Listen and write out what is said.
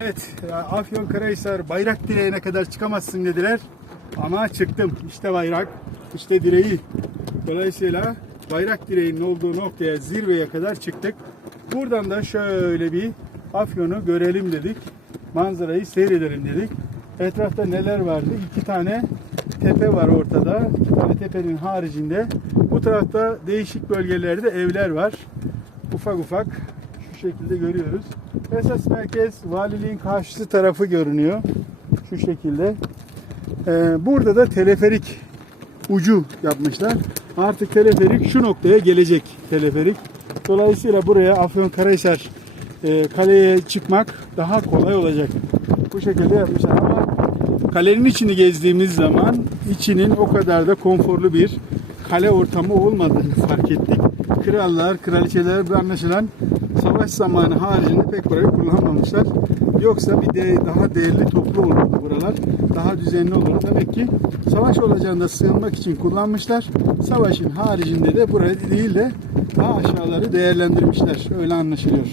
Evet, Afyonkarahisar bayrak direğine kadar çıkamazsın dediler. Ama çıktım. İşte bayrak, işte direği. Dolayısıyla bayrak direğinin olduğu noktaya, zirveye kadar çıktık. Buradan da şöyle bir Afyon'u görelim dedik. Manzarayı seyredelim dedik. Etrafta neler vardı? İki tane tepe var ortada. İki tane tepenin haricinde. Bu tarafta değişik bölgelerde evler var. Ufak ufak şekilde görüyoruz. Esas merkez valiliğin karşısı tarafı görünüyor. Şu şekilde. Ee, burada da teleferik ucu yapmışlar. Artık teleferik şu noktaya gelecek teleferik. Dolayısıyla buraya Afyonkarahisar e, kaleye çıkmak daha kolay olacak. Bu şekilde yapmışlar ama kalenin içini gezdiğimiz zaman içinin o kadar da konforlu bir kale ortamı olmadığını fark ettik. Krallar, kraliçeler anlaşılan savaş zamanı haricinde pek burayı kullanmamışlar. Yoksa bir de daha değerli toplu olurdu buralar. Daha düzenli olurdu. Demek ki savaş olacağında sığınmak için kullanmışlar. Savaşın haricinde de burayı değil de daha aşağıları değerlendirmişler. Öyle anlaşılıyor.